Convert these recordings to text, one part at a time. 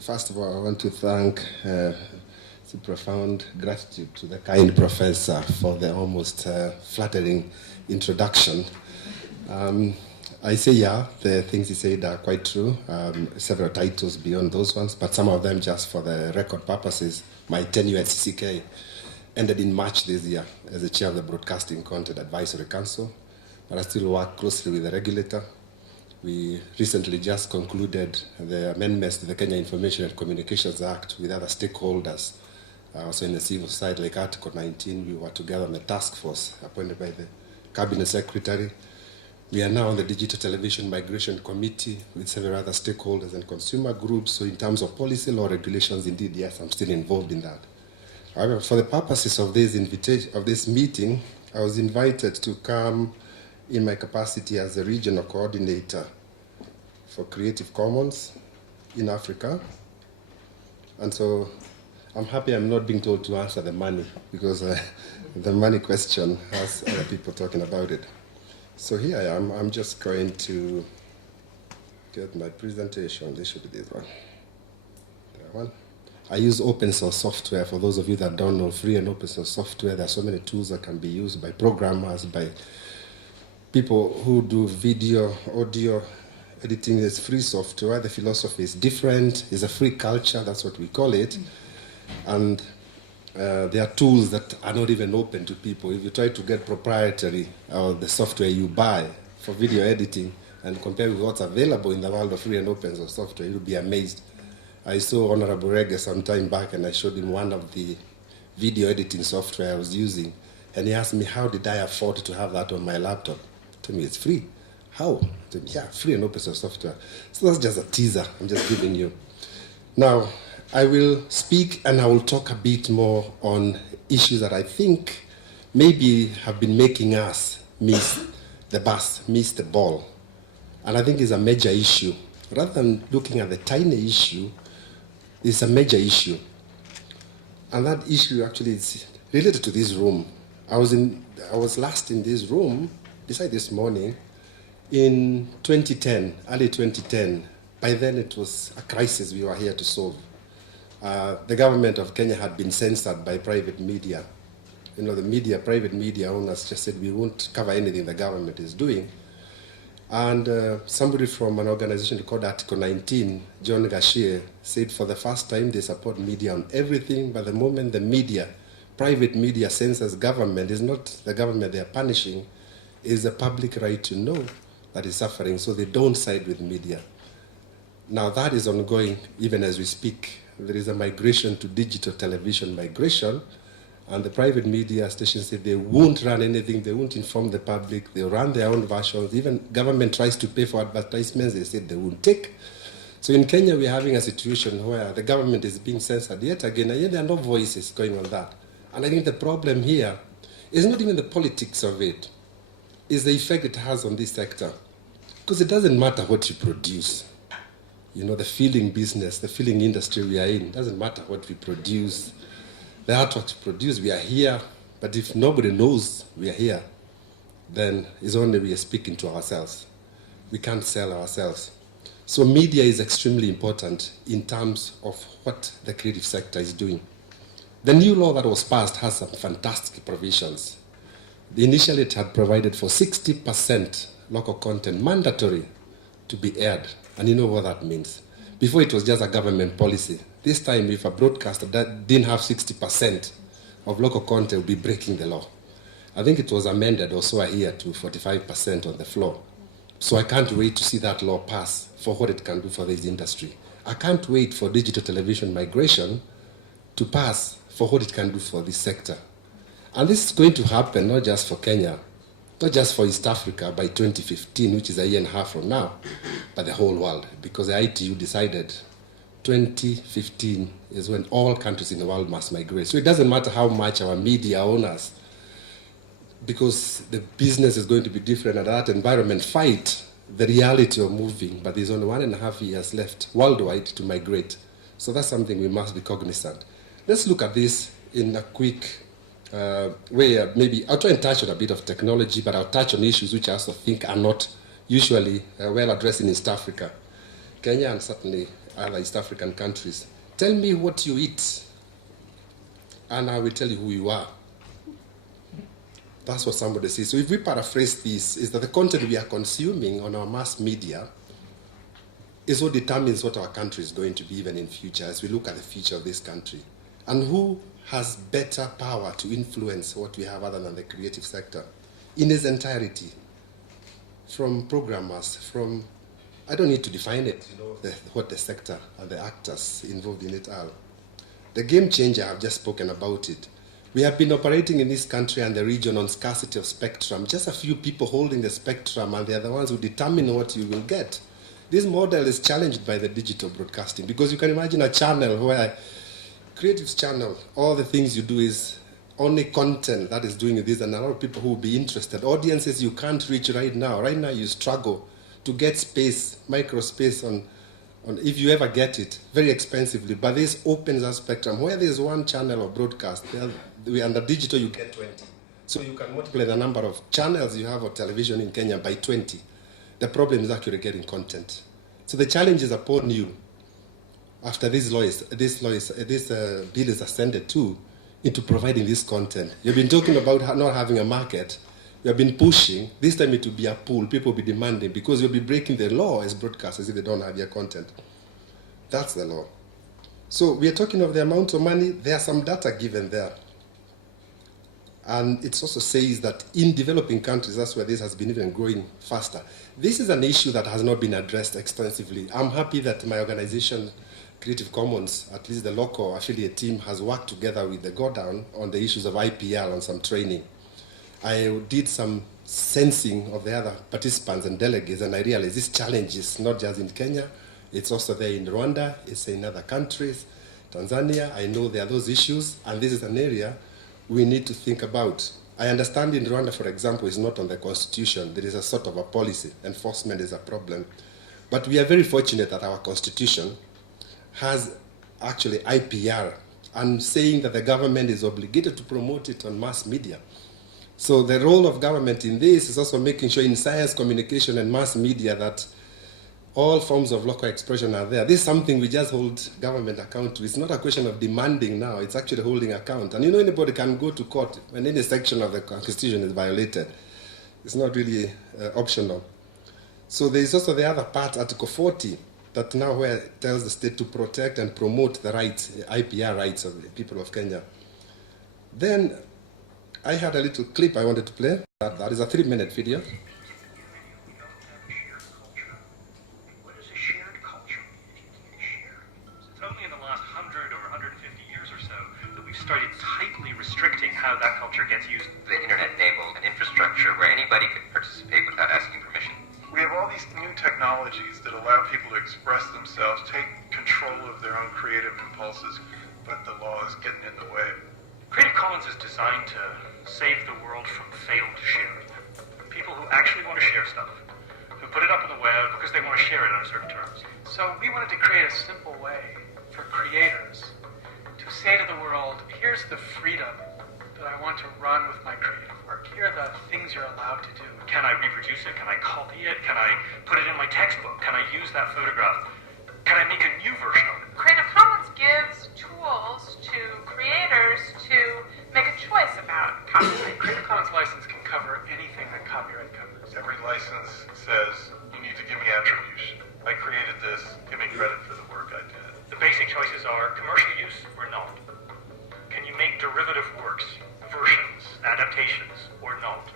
First of all, I want to thank the profound gratitude to the kind professor for the almost flattering introduction. I say, yeah, the things he said are quite true. Several titles beyond those ones, but some of them, just for the record purposes, my tenure at CCK ended in March this year as the chair of the Broadcasting Content Advisory Council, but I still work closely with the regulator. We recently just concluded the amendments to the Kenya Information and Communications Act with other stakeholders. Also in the civil side, like Article 19, we were together on a task force appointed by the Cabinet Secretary. We are now on the Digital Television Migration Committee with several other stakeholders and consumer groups. So in terms of policy law regulations, indeed, yes, I'm still involved in that. However, for the purposes of this meeting, I was invited to come in my capacity as the regional coordinator for Creative Commons in Africa. And so I'm happy I'm not being told to answer the money, because the money question has other people talking about it. So here I am. I'm just going to get my presentation. This should be this one. That one. I use open source software. For those of you that don't know, free and open source software, there are so many tools that can be used by programmers, by people who do video, audio editing. There's free software. The philosophy is different. It's a free culture. That's what we call it. And there are tools that are not even open to people. If you try to get proprietary or the software you buy for video editing and compare with what's available in the world of free and open source software, you'll be amazed. I saw Honorable Rege some time back, and I showed him one of the video editing software I was using, and he asked me, how did I afford to have that on my laptop? To me, it's free. How? To me, yeah, free and open source software. So that's just a teaser I'm just giving you. Now, I will speak and I will talk a bit more on issues that I think maybe have been making us miss the bus, miss the ball. And I think it's a major issue. Rather than looking at the tiny issue, it's a major issue. And that issue actually is related to this room. I was last in this room, beside this morning, in 2010, early 2010. By then it was a crisis we were here to solve. The government of Kenya had been censored by private media. You know, private media owners just said, we won't cover anything the government is doing. And somebody from an organization called Article 19, John Gashie, said for the first time they support media on everything, but the moment the media, private media censors government, is not the government they are punishing, is the public right to know that is suffering, so they don't side with media. Now that is ongoing even as we speak. There is a migration to digital television migration, and the private media stations say they won't run anything, they won't inform the public, they run their own versions. Even government tries to pay for advertisements, they said they won't take. So in Kenya, we're having a situation where the government is being censored yet again, and yet there are no voices going on that. And I think the problem here is not even the politics of it, it's the effect it has on this sector. Because it doesn't matter what you produce. You know, the filling business, the filling industry we are in, doesn't matter what we produce. The artworks produce, we are here, but if nobody knows we are here, then it's only we are speaking to ourselves. We can't sell ourselves. So media is extremely important in terms of what the creative sector is doing. The new law that was passed has some fantastic provisions. Initially, it had provided for 60% local content mandatory to be aired. And you know what that means. Before, it was just a government policy. This time, if a broadcaster that didn't have 60% of local content, would be breaking the law. I think it was amended also a year to 45% on the floor. So I can't wait to see that law pass for what it can do for this industry. I can't wait for digital television migration to pass for what it can do for this sector. And this is going to happen not just for Kenya, not just for East Africa by 2015, which is a year and a half from now, but the whole world, because the ITU decided 2015 is when all countries in the world must migrate. So it doesn't matter how much our media owners, because the business is going to be different and that environment, fight the reality of moving, but there's only 1.5 years left worldwide to migrate. So that's something we must be cognizant. Let's look at this in a quick way. Maybe I'll try and touch on a bit of technology, but I'll touch on issues which I also think are not usually well addressed in East Africa. Kenya and certainly other East African countries. Tell me what you eat, and I will tell you who you are. That's what somebody says. So if we paraphrase this, is that the content we are consuming on our mass media is what determines what our country is going to be even in future, as we look at the future of this country. And who has better power to influence what we have other than the creative sector in its entirety? From programmers, from, I don't need to define it, what the sector and the actors involved in it are. The game changer, I've just spoken about it. We have been operating in this country and the region on scarcity of spectrum. Just a few people holding the spectrum, and they're the ones who determine what you will get. This model is challenged by the digital broadcasting, because you can imagine a channel where, creative channel, all the things you do is only content that is doing this, and a lot of people who will be interested. Audiences you can't reach right now. Right now you struggle to get space, micro space on if you ever get it, very expensively. But this opens a spectrum. Where there's one channel of broadcast, under digital you get 20. So you can multiply the number of channels you have of television in Kenya by 20. The problem is actually getting content. So the challenge is upon you. After this bill is ascended to, into providing this content. You've been talking about not having a market. You have been pushing. This time it will be a pool. People will be demanding, because you'll be breaking the law as broadcasters if they don't have your content. That's the law. So we are talking of the amount of money. There are some data given there. And it also says that in developing countries, that's where this has been even growing faster. This is an issue that has not been addressed extensively. I'm happy that my organization, Creative Commons, at least the local affiliate team, has worked together with the Go Down on the issues of IPR and some training. I did some sensing of the other participants and delegates, and I realized this challenge is not just in Kenya, it's also there in Rwanda, it's in other countries, Tanzania. I know there are those issues, and this is an area we need to think about. I understand in Rwanda, for example, it's not on the constitution. There is a sort of a policy. Enforcement is a problem. But we are very fortunate that our constitution has actually IPR, and saying that the government is obligated to promote it on mass media. So the role of government in this is also making sure in science, communication, and mass media that all forms of local expression are there. This is something we just hold government account to. It's not a question of demanding now, it's actually holding account. And anybody can go to court when any section of the Constitution is violated. It's not really optional. So there is also the other part, Article 40, that now where it tells the state to protect and promote the rights, IPR rights of the people of Kenya. Then I had a little clip I wanted to play. That is a 3-minute video. Started tightly restricting how that culture gets used. The internet enabled an infrastructure where anybody could participate without asking permission. We have all these new technologies that allow people to express themselves, take control of their own creative impulses, but the law is getting in the way. Creative Commons is designed to save the world from failed sharing. People who actually want to share stuff, who put it up on the web because they want to share it on certain terms. So we wanted to create a simple way for creators to say to the world, here's the freedom that I want to run with my creative work. Here are the things you're allowed to do. Can I reproduce it? Can I copy it? Can I put it in my textbook? Can I use that photograph? Can I make a new version of it? Creative Commons gives tools to creators to make a choice about copyright. Creative Commons license can cover anything that copyright covers. Every license says, you need to give me attribution. I created this, give me credit for the work I did. The basic choices are commercial use or not. Can you make derivative works, versions, adaptations, or not?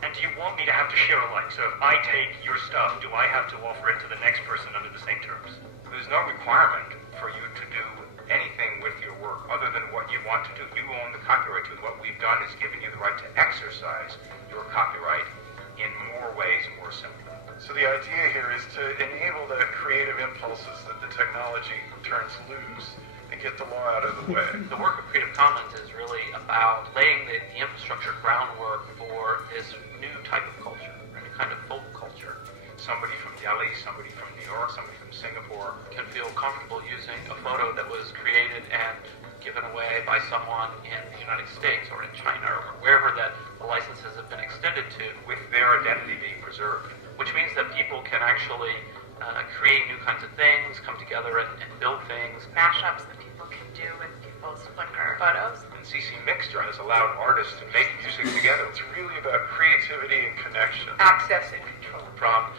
And do you want me to have to share alike? So if I take your stuff, do I have to offer it to the next person under the same terms? There's no requirement for you to do anything with your work other than what you want to do. You own the copyright to it. What we've done is given you the right to exercise your copyright in more ways, more simply. So the idea here is to enable the creative impulses that the technology turns loose and get the law out of the way. The work of Creative Commons is really about laying the infrastructure groundwork for this new type of culture, a new kind of folk culture. Somebody from Delhi, somebody from New York, somebody from Singapore can feel comfortable using a photo that was created and given away by someone in the United States or in China or wherever that the licenses have been extended to, with their identity being preserved. which means that people can actually create new kinds of things, come together and build things. Mashups that people can do with people's Flickr photos. And CC Mixter has allowed artists to make music together. It's really about creativity and connection. Access and control. From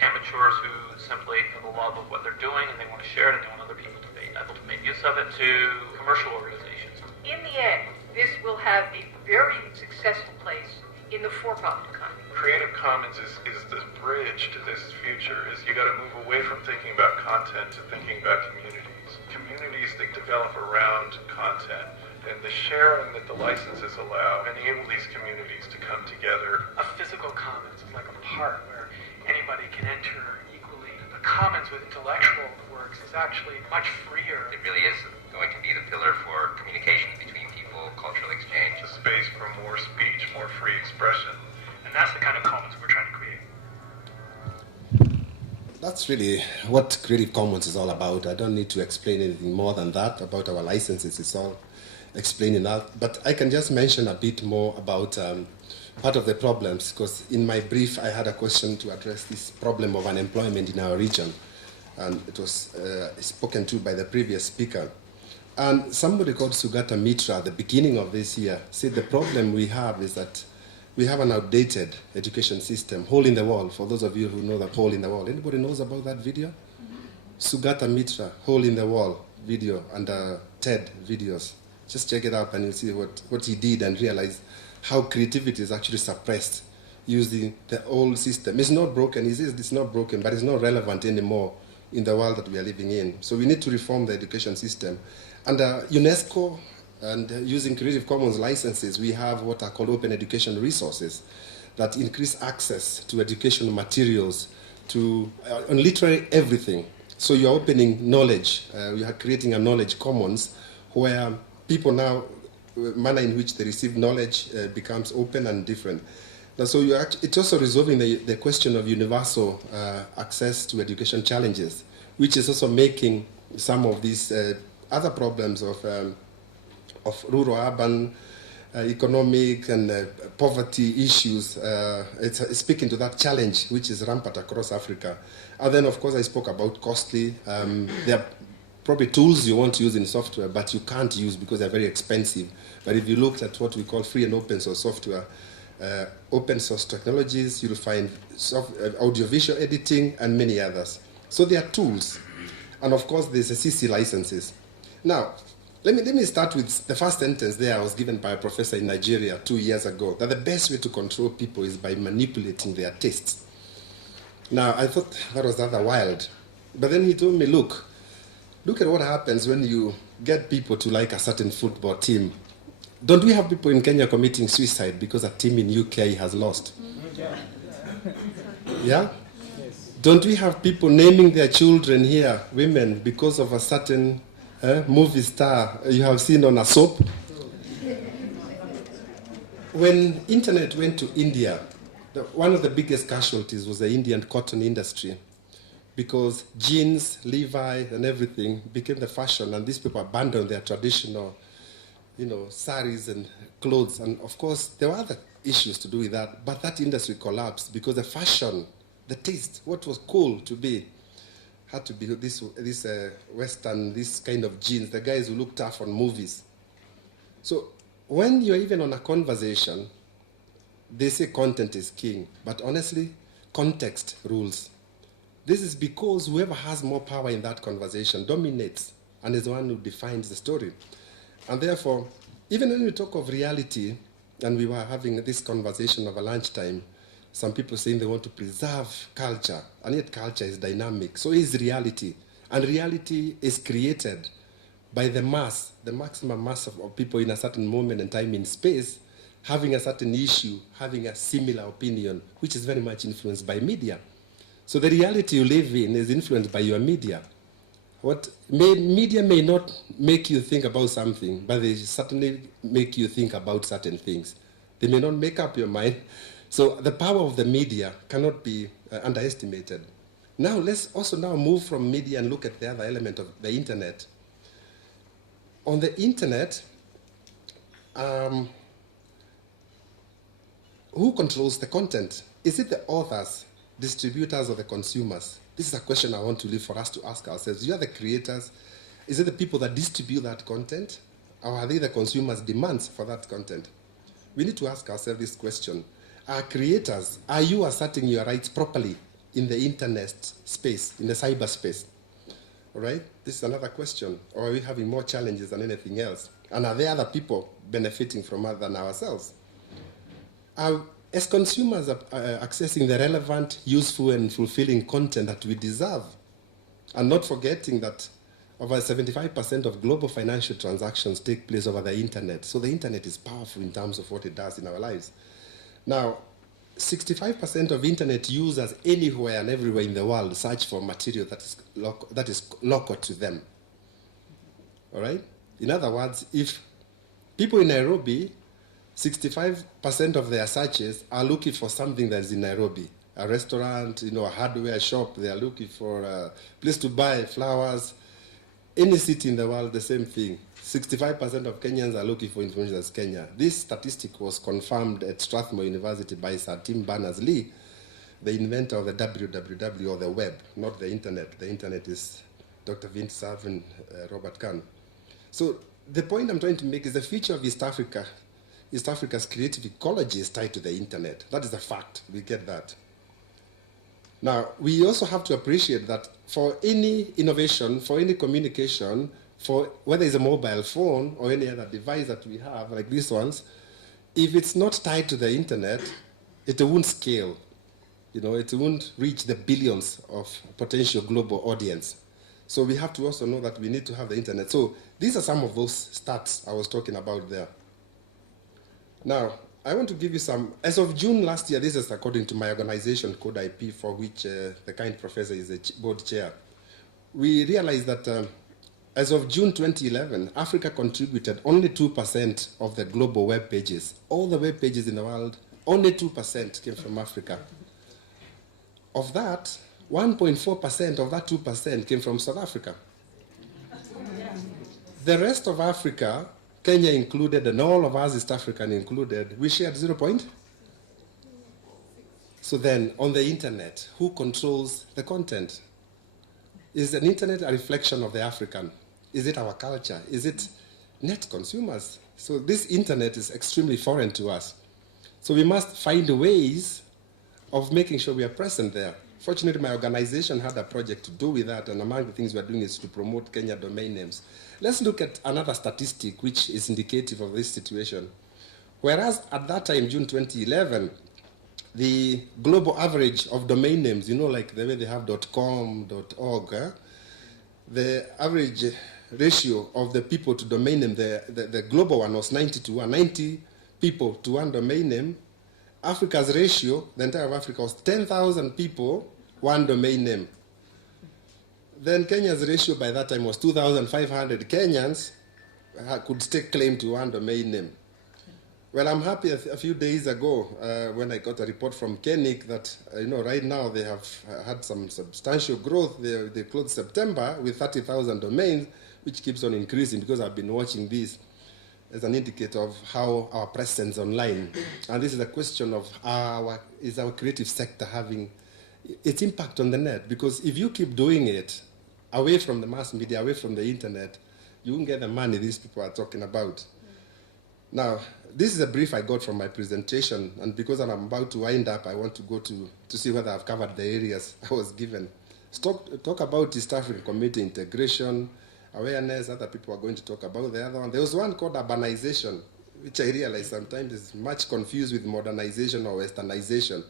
amateurs who simply for the love of what they're doing and they want to share it and they want other people to be able to make use of it, to commercial organizations. In the end, this will have a very successful place in the for-profit economy. Creative Commons is the bridge to this future. Is you got to move away from thinking about content to thinking about communities. Communities that develop around content, and the sharing that the licenses allow enable these communities to come together. A physical commons is like a park where anybody can enter equally. The commons with intellectual works is actually much freer. It really is going to be the pillar for communication between people, cultural exchange. A space for more speech, more free expression. And that's the kind of commons we're trying to create. That's really what Creative Commons is all about. I don't need to explain anything more than that about our licenses. It's all explaining that. But I can just mention a bit more about part of the problems, because in my brief I had a question to address this problem of unemployment in our region. And it was spoken to by the previous speaker. And somebody called Sugata Mitra at the beginning of this year said the problem we have is that we have an outdated education system, hole in the wall. For those of you who know the hole in the wall, anybody knows about that video? Sugata Mitra, hole in the wall video, and TED videos. Just check it out and you'll see what he did and realize how creativity is actually suppressed using the old system. It's not broken. He says it's not broken, but it's not relevant anymore in the world that we are living in. So we need to reform the education system. And UNESCO, and using Creative Commons licenses, we have what are called open education resources that increase access to educational materials, to on literally everything. So you're opening knowledge. We are creating a knowledge commons where people now, manner in which they receive knowledge becomes open and different. Now, so it's also resolving the question of universal access to education challenges, which is also making some of these other problems of rural-urban economic and poverty issues. It's speaking to that challenge, which is rampant across Africa. And then, of course, I spoke about costly. There are probably tools you want to use in software, but you can't use because they're very expensive. But if you looked at what we call free and open source software, open source technologies, you'll find audiovisual editing and many others. So there are tools. And of course, there's a CC licenses. Now, let me start with the first sentence there I was given by a professor in Nigeria 2 years ago, that the best way to control people is by manipulating their tastes. Now, I thought that was rather wild. But then he told me, look at what happens when you get people to like a certain football team. Don't we have people in Kenya committing suicide because a team in UK has lost? Yeah? Don't we have people naming their children here, women, because of a certain movie star you have seen on a soap? When internet went to India, one of the biggest casualties was the Indian cotton industry, because jeans, Levi, and everything became the fashion, and these people abandoned their traditional, saris and clothes. And of course, there were other issues to do with that, but that industry collapsed because the fashion, the taste, what was cool to be, had to be this Western, this kind of jeans, the guys who look tough on movies. So when you're even on a conversation, they say content is king, but honestly, context rules. This is because whoever has more power in that conversation dominates and is the one who defines the story. And therefore, even when we talk of reality, and we were having this conversation over lunchtime, some people saying they want to preserve culture, and yet culture is dynamic. So is reality. And reality is created by the mass, the maximum mass of people in a certain moment in time in space, having a certain issue, having a similar opinion, which is very much influenced by media. So the reality you live in is influenced by your media. Media may not make you think about something, but they certainly make you think about certain things. They may not make up your mind. So the power of the media cannot be underestimated. Now let's also now move from media and look at the other element of the internet. On the internet, who controls the content? Is it the authors, distributors, or the consumers? This is a question I want to leave for us to ask ourselves. You are the creators. Is it the people that distribute that content? Or are they the consumers' demands for that content? We need to ask ourselves this question. Are creators, are you asserting your rights properly in the internet space, in the cyberspace? All right? This is another question. Or are we having more challenges than anything else? And are there other people benefiting from other than ourselves? As consumers are accessing the relevant, useful, and fulfilling content that we deserve, and not forgetting that over 75% of global financial transactions take place over the internet. So the internet is powerful in terms of what it does in our lives. Now, 65% of internet users anywhere and everywhere in the world search for material that is local to them. All right? In other words, if people in Nairobi, 65% of their searches are looking for something that's in Nairobi. A restaurant, a hardware shop, they are looking for a place to buy flowers. Any city in the world, the same thing. 65% of Kenyans are looking for information as Kenya. This statistic was confirmed at Strathmore University by Sir Tim Berners-Lee, the inventor of the www, or the web, not the internet. The internet is Dr. Vint Cerf and Robert Kahn. So the point I'm trying to make is the future of East Africa's creative ecology is tied to the internet. That is a fact. We get that. Now, we also have to appreciate that for any innovation, for any communication, for whether it's a mobile phone or any other device that we have, like these ones, if it's not tied to the internet, it won't scale. It won't reach the billions of potential global audience. So we have to also know that we need to have the internet. So these are some of those stats I was talking about there. Now, I want to give you some, as of June last year, this is according to my organization, Code IP, for which the kind professor is the board chair. We realized that as of June 2011, Africa contributed only 2% of the global web pages. All the web pages in the world, only 2% came from Africa. Of that, 1.4% of that 2% came from South Africa. The rest of Africa, Kenya included, and all of us East African included, we shared 0 point. So then, on the internet, who controls the content? Is the internet a reflection of the African? Is it our culture? Is it net consumers? So this internet is extremely foreign to us. So we must find ways of making sure we are present there. Fortunately, my organization had a project to do with that, and among the things we are doing is to promote Kenya domain names. Let's look at another statistic which is indicative of this situation. Whereas at that time, June 2011, the global average of domain names, like the way they have .com, .org, the average ratio of the people to domain name, the global one was 90 to 1, 90 people to one domain name. Africa's ratio, the entire of Africa, was 10,000 people, one domain name. Then Kenya's ratio by that time was 2,500 Kenyans could stake claim to one domain name. Well, I'm happy a few days ago when I got a report from KENIC that, right now they have had some substantial growth. They closed September with 30,000 domains, which keeps on increasing because I've been watching this as an indicator of how our presence online. And this is a question of is our creative sector having its impact on the net? Because if you keep doing it away from the mass media, away from the internet, you won't get the money these people are talking about. Now, this is a brief I got from my presentation, and because I'm about to wind up, I want to go to see whether I've covered the areas I was given. Talk about East African community integration, awareness. Other people are going to talk about the other one. There was one called urbanization, which I realize sometimes is much confused with modernization or westernization.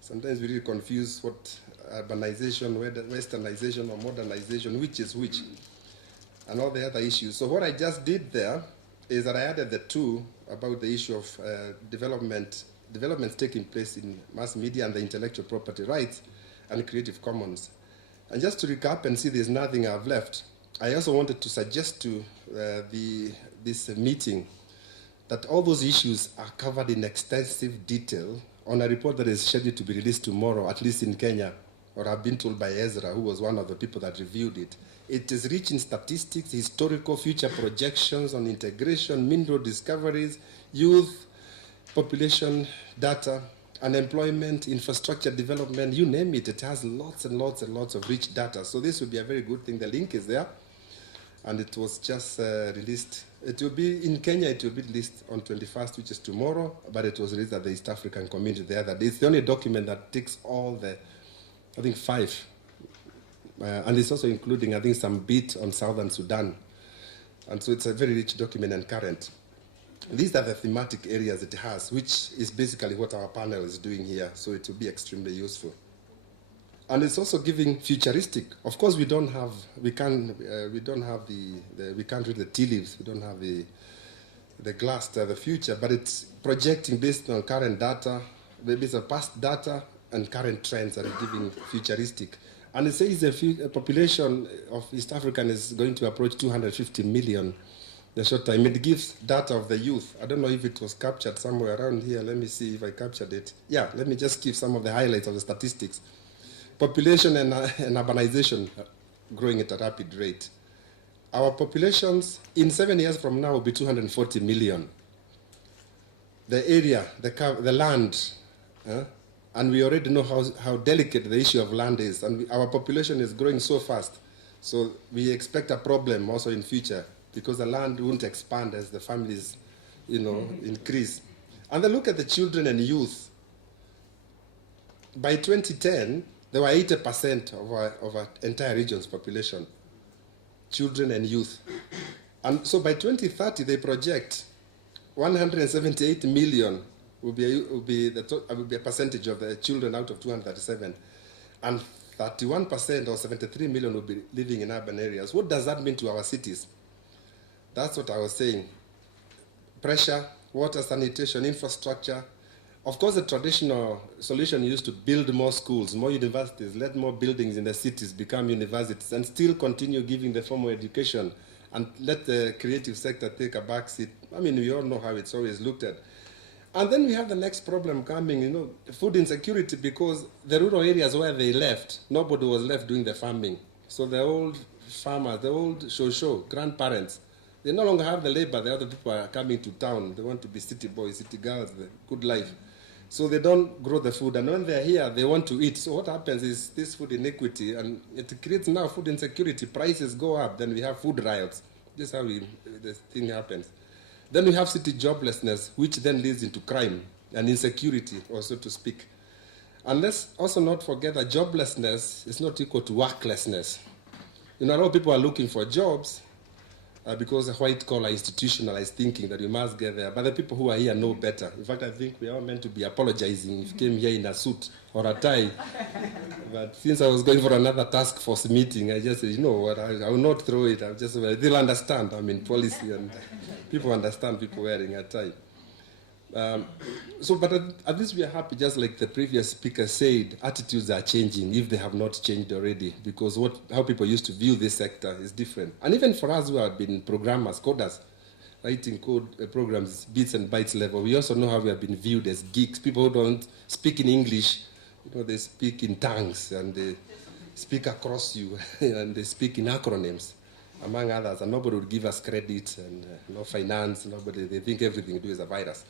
Sometimes we really confuse what urbanization, westernization, or modernization, which is which, and all the other issues. So what I just did there is that I added the two about the issue of developments taking place in mass media and the intellectual property rights and Creative Commons. And just to recap and see there's nothing I've left, I also wanted to suggest to this meeting that all those issues are covered in extensive detail on a report that is scheduled to be released tomorrow, at least in Kenya, or I've been told by Ezra, who was one of the people that reviewed it. It is rich in statistics, historical future projections on integration, mineral discoveries, youth, population data, unemployment, infrastructure development, you name it. It has lots and lots and lots of rich data. So this would be a very good thing. The link is there, and it was just released. It will be in Kenya. It will be released on 21st, which is tomorrow. But it was released at the East African community the other day. It's the only document that takes all the, I think, 5, and it's also including, I think, some bit on Southern Sudan. And so it's a very rich document and current. These are the thematic areas it has, which is basically what our panel is doing here, so it will be extremely useful. And it's also giving futuristic. Of course, we can't read the tea leaves, we don't have the glass to the future, but it's projecting based on current data, based on past data and current trends, and giving futuristic. And it says the population of East African is going to approach 250 million. The short time. It gives data of the youth. I don't know if it was captured somewhere around here. Let me see if I captured it. Yeah, let me just give some of the highlights of the statistics. Population and urbanization growing at a rapid rate. Our populations in 7 years from now will be 240 million. The area, the land, and we already know how delicate the issue of land is, and our population is growing so fast. So we expect a problem also in future, because the land won't expand as the families, increase. And then look at the children and youth. By 2010, there were 80% of our entire region's population, children and youth. And so by 2030, they project 178 million will be a percentage of the children out of 237. And 31% or 73 million will be living in urban areas. What does that mean to our cities? That's what I was saying. Pressure, water, sanitation, infrastructure. Of course, the traditional solution used to build more schools, more universities, let more buildings in the cities become universities, and still continue giving the formal education, and let the creative sector take a back seat. I mean, we all know how it's always looked at. And then we have the next problem coming, food insecurity, because the rural areas where they left, nobody was left doing the farming. So the old farmers, the old shosho, grandparents, they no longer have the labor. The other people are coming to town. They want to be city boys, city girls, the good life. So they don't grow the food. And when they're here, they want to eat. So what happens is this food inequity, and it creates now food insecurity. Prices go up. Then we have food riots. This is how the thing happens. Then we have city joblessness, which then leads into crime and insecurity, or so to speak. And let's also not forget that joblessness is not equal to worklessness. A lot of people are looking for jobs, because the white-collar institutionalized thinking that you must get there. But the people who are here know better. In fact, I think we are meant to be apologizing if you came here in a suit or a tie. But since I was going for another task force meeting, I just said, you know what, I will not throw it. They'll understand. I mean, policy, and people understand people wearing a tie. But at least we are happy, just like the previous speaker said, attitudes are changing if they have not changed already, because how people used to view this sector is different. And even for us who have been programmers, coders, writing code programs, bits and bytes level, we also know how we have been viewed as geeks. People who don't speak in English, they speak in tongues, and they speak across you, and they speak in acronyms, among others, and nobody would give us credit, and no finance, they think everything we do is a virus.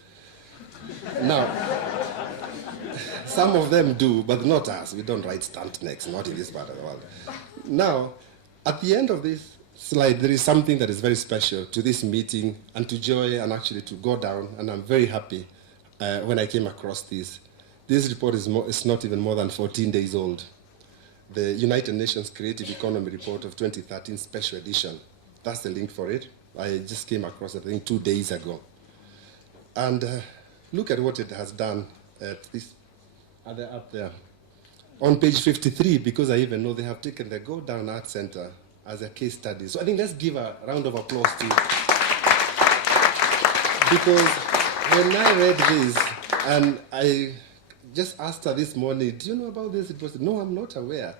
Now, some of them do, but not us. We don't write stunt necks, not in this part of the world. Now, at the end of this slide, there is something that is very special to this meeting and to Joy, and actually to go down, and I'm very happy when I came across this. This report is not even more than 14 days old. The United Nations Creative Economy Report of 2013 Special Edition. That's the link for it. I just came across it, I think, 2 days ago. And look at what it has done at this, up there. On page 53, because I even know they have taken the Go Down Art Center as a case study. So I think let's give a round of applause to, because when I read this, and I just asked her this morning, do you know about this? It was, no, I'm not aware.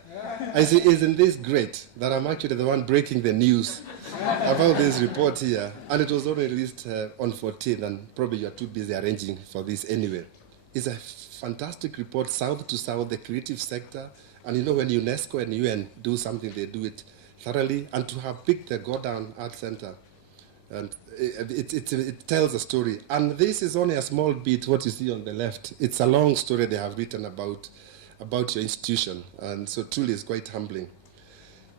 I said, isn't this great that I'm actually the one breaking the news about this report here? And it was only released on 14th, and probably you're too busy arranging for this anyway. It's a fantastic report, south to south, the creative sector. And when UNESCO and UN do something, they do it thoroughly. And to have picked the Go Down Art Center And it tells a story. And this is only a small bit, what you see on the left. It's a long story they have written about your institution. And so truly it's quite humbling.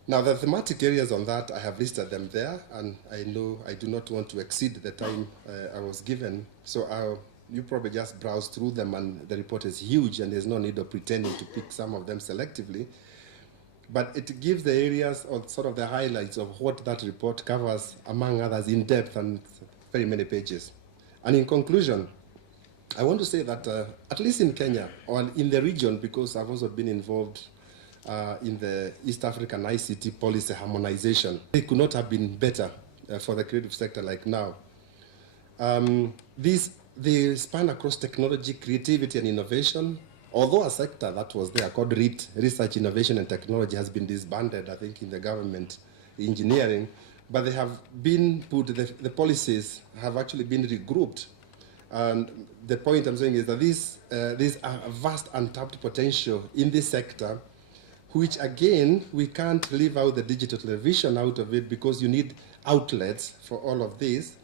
Now, the thematic areas on that, I have listed them there. And I know I do not want to exceed the time I was given. So you probably just browse through them, and the report is huge, and there's no need of pretending to pick some of them selectively. But it gives the areas or sort of the highlights of what that report covers, among others, in depth and very many pages. And in conclusion, I want to say that at least in Kenya, or in the region, because I've also been involved in the East African ICT policy harmonization, it could not have been better for the creative sector like now. They span across technology, creativity, and innovation. Although a sector that was there called RIT, Research, Innovation and Technology, has been disbanded, I think, in the government engineering, but they have been put, the policies have actually been regrouped. And the point I'm saying is that there's a vast untapped potential in this sector, which again, we can't leave out the digital television out of it, because you need outlets for all of this.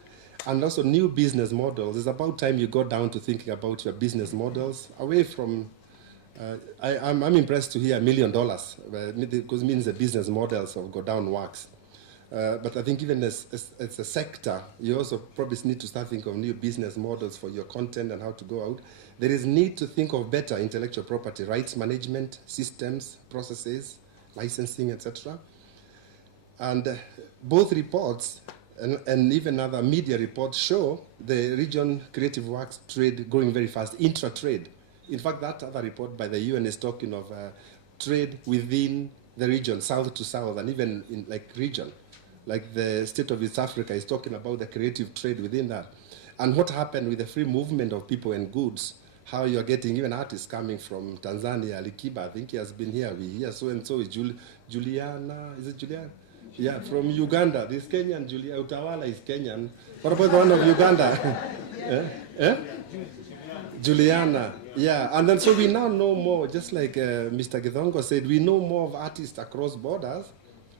And also new business models. It's about time you go down to thinking about your business models away from, I'm impressed to hear $1 million, because it means the business models of go down works. But I think even as a sector, you also probably need to start thinking of new business models for your content and how to go out. There is need to think of better intellectual property rights management, systems, processes, licensing, etc. And both reports and even other media reports show the region creative works trade growing very fast, intra-trade. In fact, that other report by the UN is talking of trade within the region, south to south, and even in region. Like the state of East Africa is talking about the creative trade within that. And what happened with the free movement of people and goods, how you're getting even artists coming from Tanzania, Likiba, I think he has been here. We hear so-and-so is Juliana, is it Juliana? Yeah, from Uganda. This Kenyan, Julia Utawala is Kenyan. What about the one of Uganda? Juliana. Yeah, and then so we now know more, just like Mr. Githongo said, we know more of artists across borders.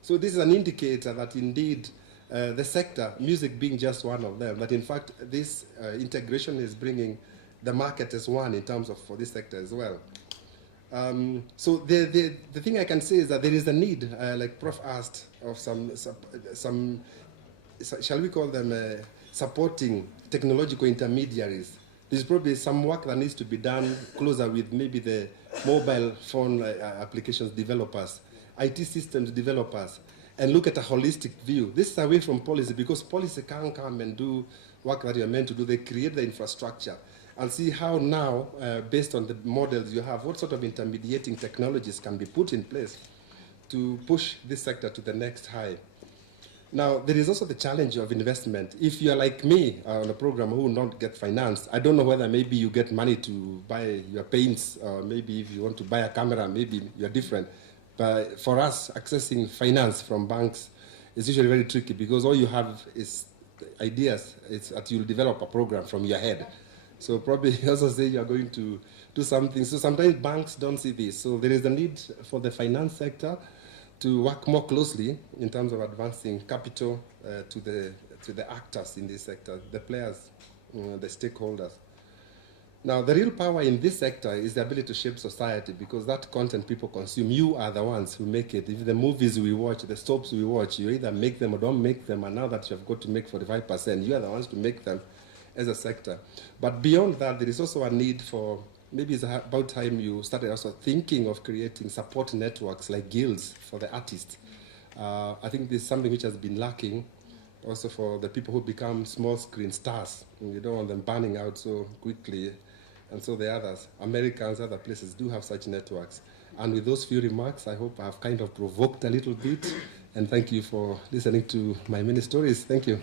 So this is an indicator that indeed the sector, music being just one of them, that in fact this integration is bringing the market as one in terms of for this sector as well. So the thing I can say is that there is a need, like Prof asked, of some shall we call them supporting technological intermediaries. There's probably some work that needs to be done closer with maybe the mobile phone applications developers, IT systems developers, and look at a holistic view. This is away from policy, because policy can't come and do work that you're meant to do. They create the infrastructure and see how now, based on the models you have, what sort of intermediating technologies can be put in place to push this sector to the next high. Now, there is also the challenge of investment. If you're like me on a program who will not get financed, I don't know whether maybe you get money to buy your paints, or maybe if you want to buy a camera, maybe you're different. But for us, accessing finance from banks is usually very tricky, because all you have is ideas. It's that you'll develop a program from your head. So probably also say you're going to do something. So sometimes banks don't see this. So there is a need for the finance sector to work more closely in terms of advancing capital to the actors in this sector, the players, the stakeholders. Now, the real power in this sector is the ability to shape society, because that content people consume, you are the ones who make it. If the movies we watch, the soaps we watch, you either make them or don't make them, and now that you've got to make 45%, you are the ones to make them as a sector. But beyond that, there is also a need for, maybe it's about time you started also thinking of creating support networks like guilds for the artists. I think this is something which has been lacking also for the people who become small screen stars. You don't want them burning out so quickly. And so the others, Americans, other places do have such networks. And with those few remarks, I hope I've kind of provoked a little bit. And thank you for listening to my many stories. Thank you.